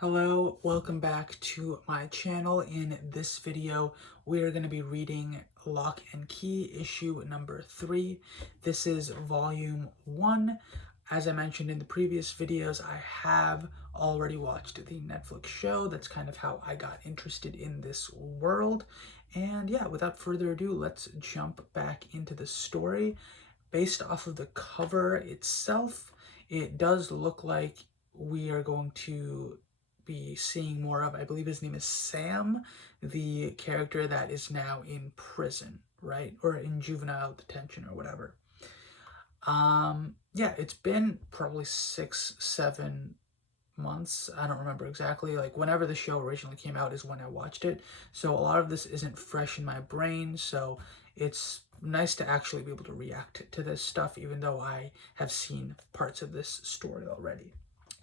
Hello, welcome back to my channel. In this video, we are going to be reading Lock and Key, issue number 3. This is volume 1. As I mentioned in the previous videos, I have already watched the Netflix show. That's kind of how I got interested in this world. And yeah, without further ado, let's jump back into the story. Based off of the cover itself, it does look like we are going to be seeing more of, I believe his name is Sam, the character that is now in prison, right? Or in juvenile detention or whatever. Yeah, it's been probably 6, 7 months. I don't remember exactly. Like, whenever the show originally came out is when I watched it. So a lot of this isn't fresh in my brain. So it's nice to actually be able to react to this stuff, even though I have seen parts of this story already.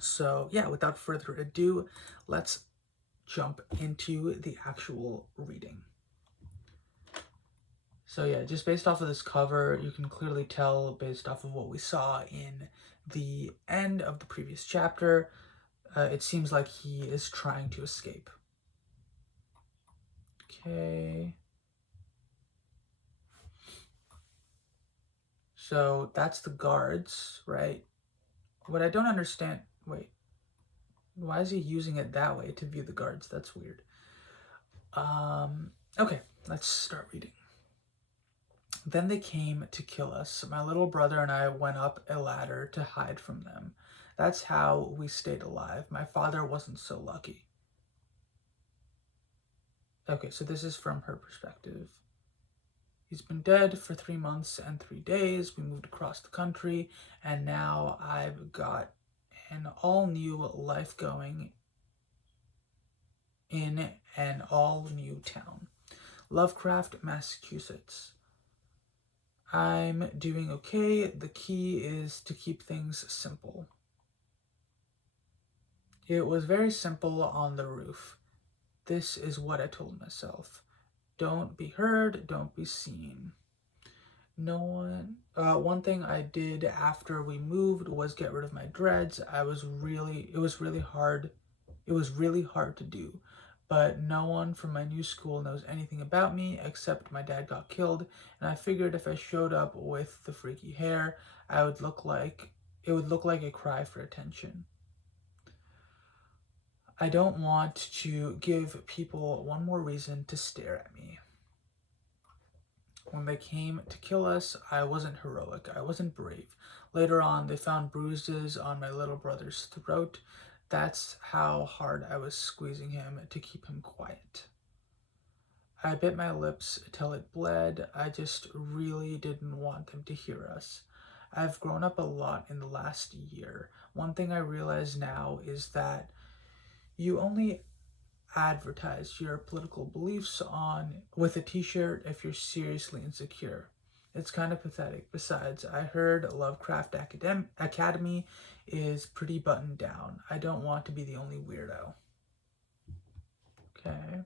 So yeah, without further ado, let's jump into the actual reading. So yeah, just based off of this cover, you can clearly tell based off of what we saw in the end of the previous chapter, it seems like he is trying to escape. Okay. So that's the guards, right? What I don't understand, wait, why is he using it that way to view the guards? That's weird. Okay, let's start reading. Then they came to kill us. My little brother and I went up a ladder to hide from them. That's how we stayed alive. My father wasn't so lucky. Okay, so this is from her perspective. He's been dead for 3 months and 3 days. We moved across the country, and now I've got an all-new life going in an all-new town. Lovecraft, Massachusetts. I'm doing okay. The key is to keep things simple. It was very simple on the roof. This is what I told myself. Don't be heard, don't be seen. No one. One thing I did after we moved was get rid of my dreads. It was really hard to do. But no one from my new school knows anything about me except my dad got killed, and I figured if I showed up with the freaky hair, it would look like a cry for attention. I don't want to give people one more reason to stare at me. When they came to kill us, I wasn't heroic. I wasn't brave. Later on, they found bruises on my little brother's throat. That's how hard I was squeezing him to keep him quiet. I bit my lips till it bled. I just really didn't want them to hear us. I've grown up a lot in the last year. One thing I realize now is that you only advertise your political beliefs with a t-shirt if you're seriously insecure. It's kind of pathetic. Besides, I heard Lovecraft Academy is pretty buttoned down. I don't want to be the only weirdo. Okay.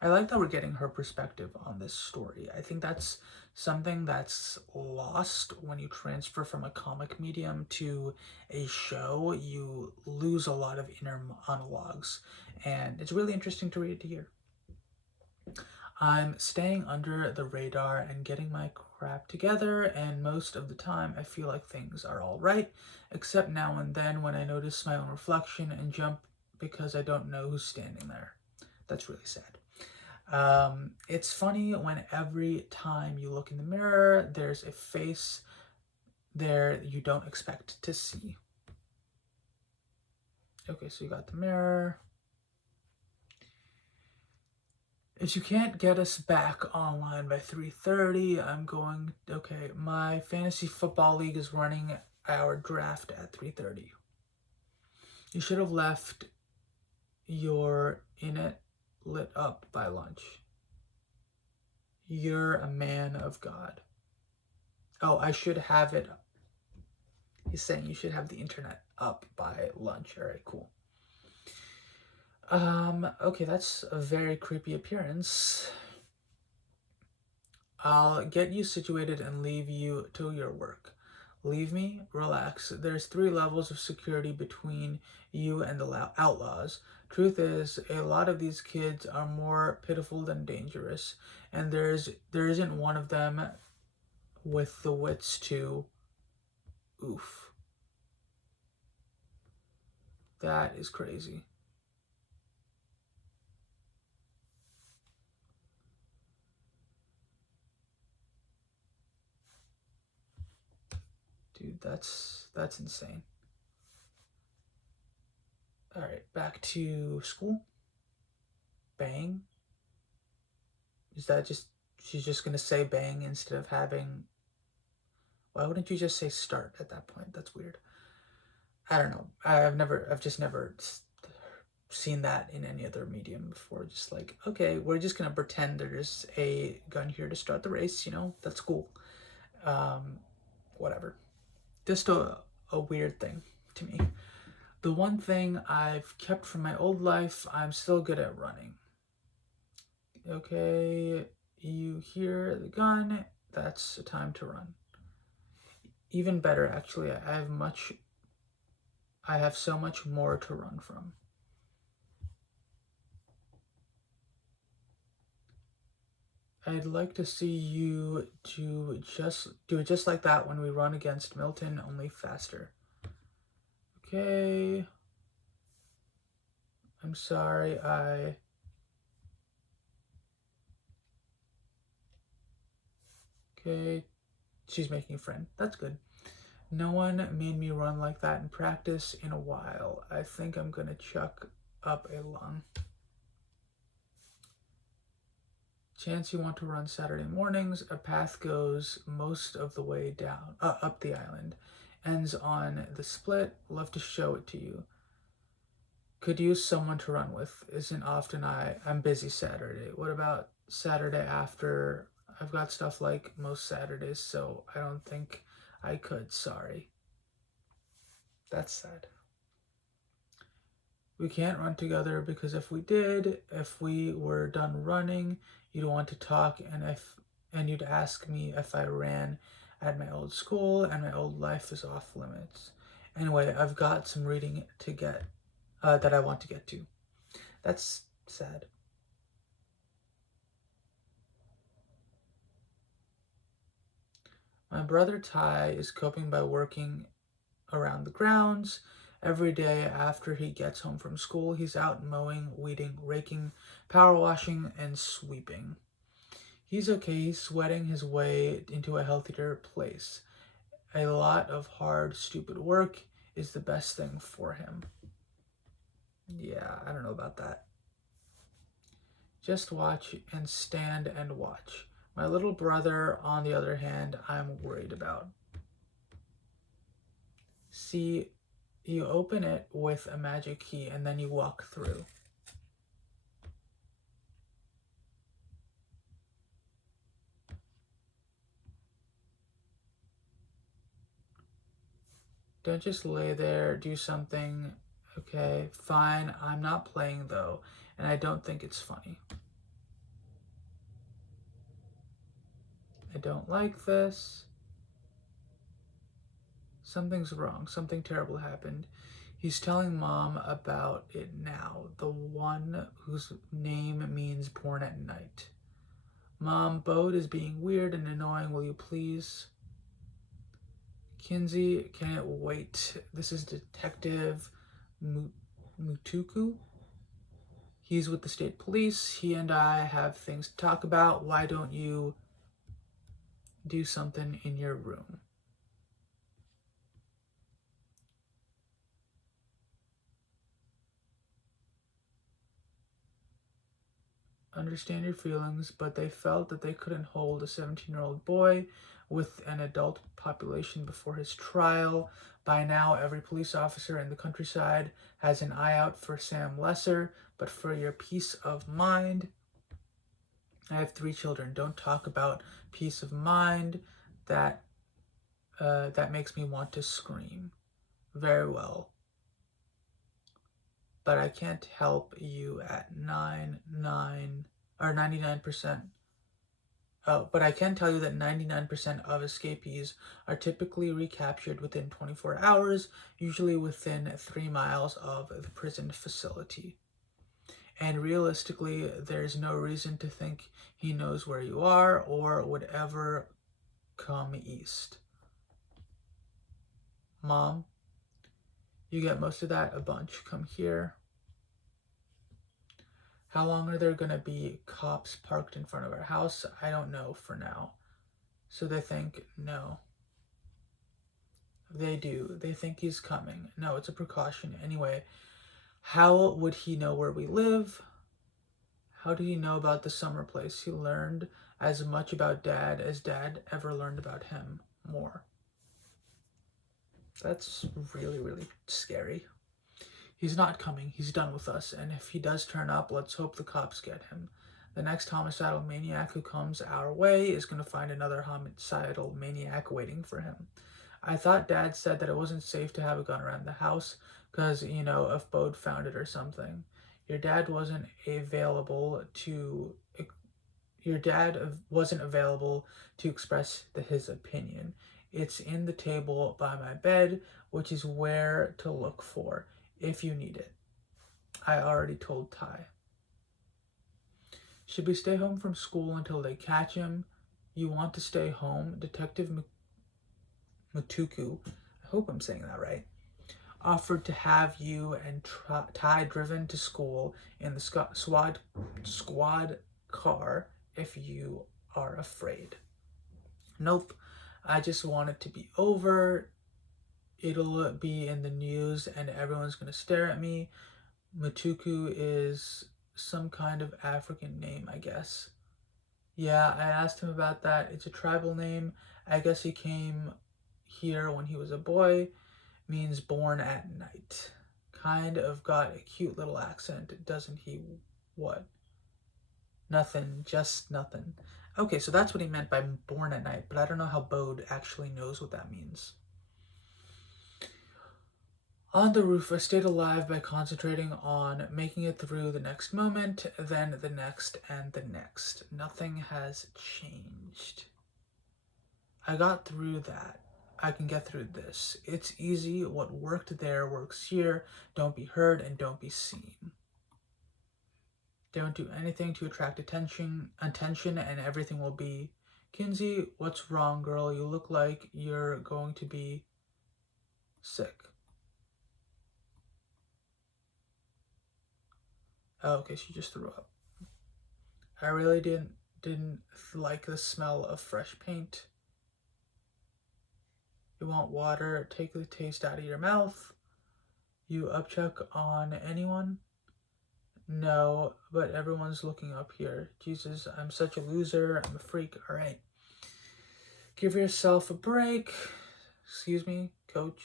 I like that we're getting her perspective on this story. I think that's something that's lost when you transfer from a comic medium to a show. You lose a lot of inner monologues, and it's really interesting to read to hear. I'm staying under the radar and getting my crap together, and most of the time I feel like things are all right, except now and then when I notice my own reflection and jump because I don't know who's standing there. That's really sad. It's funny when every time you look in the mirror, there's a face there you don't expect to see. Okay, so you got the mirror. If you can't get us back online by 3:30, okay, my fantasy football league is running our draft at 3:30. You should have left your in it lit up by lunch. You're a man of God. Oh, I should have it. He's saying you should have the internet up by lunch. All right, cool. Okay, that's a very creepy appearance. I'll get you situated and leave you to your work. Leave me? Relax. There's 3 levels of security between you and the outlaws. Truth is, a lot of these kids are more pitiful than dangerous, and there isn't one of them with the wits to. Oof. That is crazy. Dude, that's insane. All right, back to school. Bang. Is that just she's just gonna say bang instead of having? Why wouldn't you just say start at that point? That's weird. I don't know. I've just never seen that in any other medium before. Just like, okay, we're just gonna pretend there's a gun here to start the race. That's cool. Um, Whatever. Just a weird thing to me. The one thing I've kept from my old life, I'm still good at running. Okay, you hear the gun, that's a time to run. Even better, actually, I have so much more to run from. I'd like to see you do it just like that when we run against Milton, only faster. Okay. I'm sorry, Okay. She's making a friend. That's good. No one made me run like that in practice in a while. I think I'm gonna chuck up a lung. Chance you want to run Saturday mornings. A path goes most of the way down, up the island. Ends on the split. Love to show it to you. Could use someone to run with. Isn't often I'm busy Saturday. What about Saturday after? I've got stuff like most Saturdays, so I don't think I could. Sorry. That's sad. We can't run together because if we were done running, you'd want to talk and you'd ask me if I ran at my old school and my old life is off limits. Anyway, I've got some reading to get that I want to get to. That's sad. My brother Ty is coping by working around the grounds. Every day after he gets home from school, he's out mowing, weeding, raking, power washing, and sweeping. He's okay, he's sweating his way into a healthier place. A lot of hard, stupid work is the best thing for him. Yeah, I don't know about that. Just watch and stand and watch. My little brother, on the other hand, I'm worried about. See, you open it with a magic key and then you walk through. Don't just lay there, do something. Okay, fine, I'm not playing though, and I don't think it's funny. I don't like this. Something's wrong, something terrible happened. He's telling Mom about it now, the one whose name means born at night. Mom, Bode is being weird and annoying, will you please? Kinsey, can't wait. This is Detective Mutuku. He's with the state police. He and I have things to talk about. Why don't you do something in your room? Understand your feelings, but they felt that they couldn't hold a 17-year-old boy with an adult population before his trial. By now, every police officer in the countryside has an eye out for Sam Lesser, but for your peace of mind, I have 3 children. Don't talk about peace of mind. That makes me want to scream. Very well. But I can't help you at 99% But I can tell you that 99% of escapees are typically recaptured within 24 hours, usually within 3 miles of the prison facility. And realistically, there's no reason to think he knows where you are or would ever come east. Mom, you get most of that? A bunch. Come here. How long are there going to be cops parked in front of our house? I don't know for now. So they think, no. They do. They think he's coming. No, it's a precaution. Anyway, how would he know where we live? How did he know about the summer place? He learned as much about Dad as Dad ever learned about him. More. That's really, really scary. He's not coming. He's done with us. And if he does turn up, let's hope the cops get him. The next homicidal maniac who comes our way is going to find another homicidal maniac waiting for him. I thought Dad said that it wasn't safe to have a gun around the house because, if Bode found it or something. Your dad wasn't available to express his opinion. It's in the table by my bed, which is where to look for if you need it. I already told Ty. Should we stay home from school until they catch him? You want to stay home? Detective Matuku, I hope I'm saying that right, offered to have you and Ty driven to school in the squad car if you are afraid. Nope, I just want it to be over. It'll be in the news and everyone's going to stare at me. Matuku is some kind of African name, I guess. Yeah, I asked him about that. It's a tribal name. I guess he came here when he was a boy. Means born at night. Kind of got a cute little accent, doesn't he? What? Nothing, just nothing. Okay, so that's what he meant by born at night, but I don't know how Bode actually knows what that means. On the roof, I stayed alive by concentrating on making it through the next moment, then the next, and the next. Nothing has changed. I got through that. I can get through this. It's easy. What worked there works here. Don't be heard and don't be seen. Don't do anything to attract attention and everything will be. Kinsey, what's wrong, girl? You look like you're going to be sick. Oh, okay, she just threw up. I really didn't like the smell of fresh paint. You want water? Take the taste out of your mouth. You upchuck on anyone? No, but everyone's looking up here. Jesus, I'm such a loser. I'm a freak. All right. Give yourself a break. Excuse me, coach.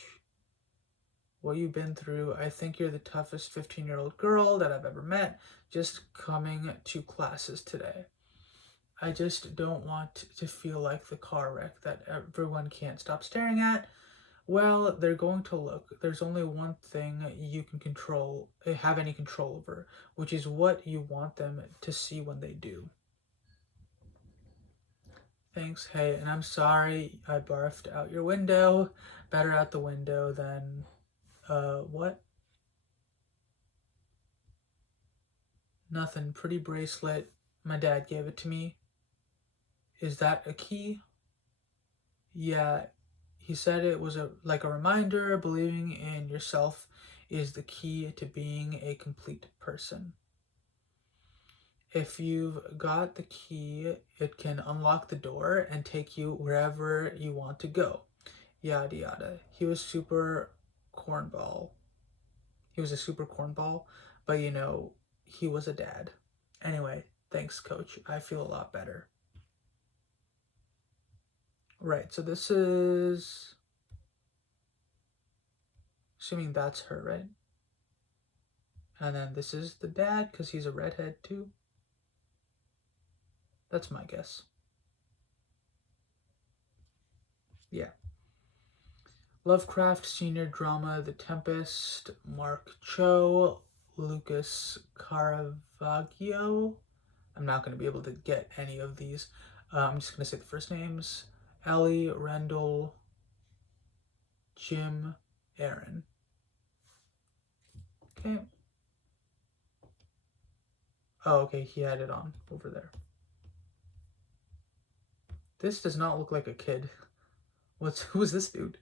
What you've been through. I think you're the toughest 15-year-old girl that I've ever met just coming to classes today. I just don't want to feel like the car wreck that everyone can't stop staring at. Well, they're going to look. There's only one thing you can have any control over, which is what you want them to see when they do. Thanks, hey, and I'm sorry I barfed out your window. Better out the window than, what? Nothing. Pretty bracelet. My dad gave it to me. Is that a key? Yeah, he said it was like a reminder. Believing in yourself is the key to being a complete person. If you've got the key, it can unlock the door and take you wherever you want to go. Yada yada. He was a super cornball, but he was a dad. Anyway, thanks, coach. I feel a lot better. Right, so this is, assuming that's her, right? And then this is the dad, because he's a redhead too. That's my guess. Yeah. Lovecraft Senior Drama, The Tempest, Mark Cho, Lucas Caravaggio. I'm not going to be able to get any of these. I'm just gonna say the first names: Ellie, Rendell, Jim, Aaron. Okay. Oh, okay, he had it on over there. This does not look like a kid. Who's this dude?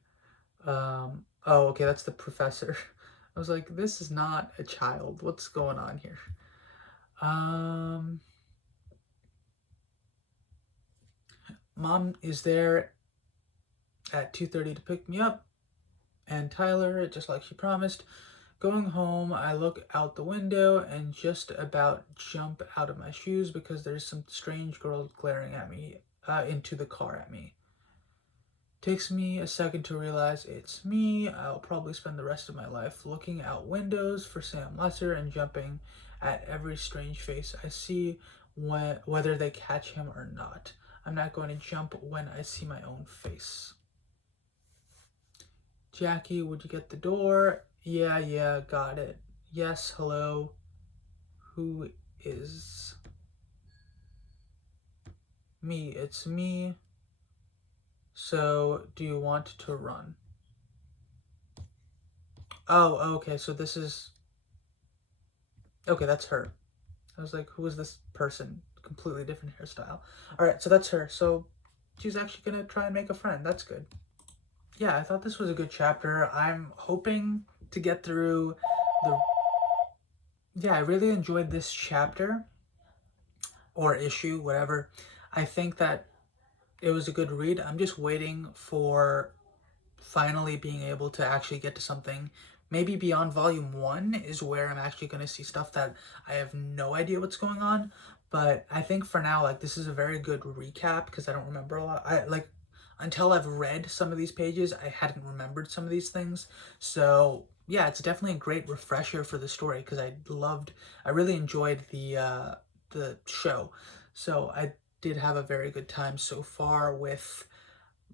Oh, okay, that's the professor. I was like, this is not a child. What's going on here? Mom is there at 2:30 to pick me up, and Tyler, just like she promised. Going home, I look out the window and just about jump out of my shoes because there's some strange girl glaring at me, into the car at me. Takes me a second to realize it's me. I'll probably spend the rest of my life looking out windows for Sam Lesser and jumping at every strange face I see, whether they catch him or not. I'm not going to jump when I see my own face. Jackie, would you get the door? Yeah, got it. Yes, hello. Who is? Me, it's me. So, do you want to run? Oh, okay, so this is... Okay, that's her. I was like, who is this person? Completely different hairstyle. Alright, so that's her. So, she's actually gonna try and make a friend. That's good. Yeah, I thought this was a good chapter. I'm hoping to get through the... Yeah, I really enjoyed this chapter. Or issue, whatever. I think that it was a good read. I'm just waiting for finally being able to actually get to something. Maybe beyond volume 1 is where I'm actually going to see stuff that I have no idea what's going on. But I think for now, like, this is a very good recap because I don't remember a lot. Until I've read some of these pages, I hadn't remembered some of these things. So yeah, it's definitely a great refresher for the story because I really enjoyed the show. So I did have a very good time so far with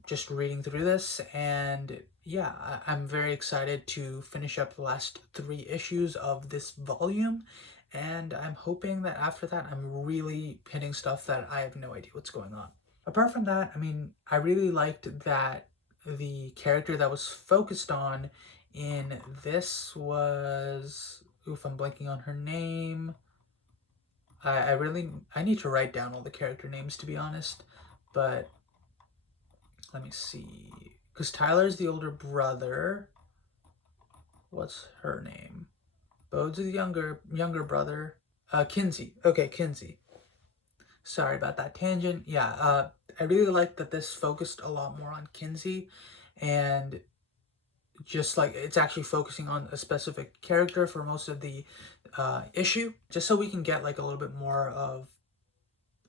just reading through this, and yeah, I'm very excited to finish up the last 3 issues of this volume, and I'm hoping that after that I'm really hitting stuff that I have no idea what's going on. Apart from that, I mean, I really liked that the character that was focused on in this was... Oof, I'm blanking on her name. I need to write down all the character names, to be honest, but let me see, because Tyler's the older brother. What's her name? Bode's the younger brother. Kinsey. Okay, Kinsey. Sorry about that tangent. Yeah, I really like that this focused a lot more on Kinsey, and just like it's actually focusing on a specific character for most of the issue, just so we can get like a little bit more of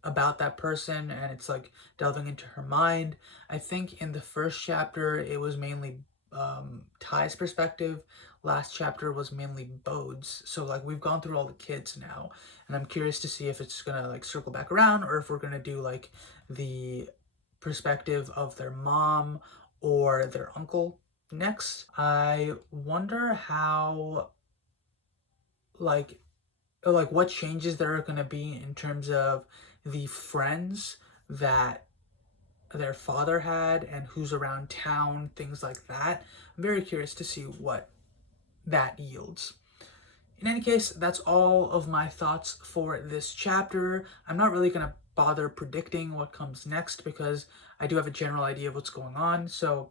about that person, and it's like delving into her mind. I think in the first chapter it was mainly Ty's perspective. Last chapter was mainly Bode's. So like we've gone through all the kids now, and I'm curious to see if it's gonna like circle back around or if we're gonna do like the perspective of their mom or their uncle next. I wonder how like what changes there are going to be in terms of the friends that their father had and who's around town, things like that. I'm very curious to see what that yields. In any case, that's all of my thoughts for this chapter. I'm not really going to bother predicting what comes next because I do have a general idea of what's going on. So,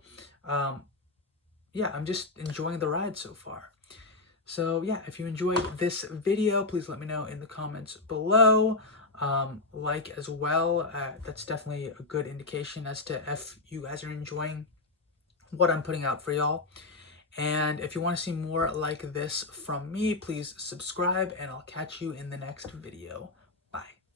yeah, I'm just enjoying the ride so far. So yeah, if you enjoyed this video, please let me know in the comments below. Like as well, that's definitely a good indication as to if you guys are enjoying what I'm putting out for y'all. And if you want to see more like this from me, please subscribe, and I'll catch you in the next video.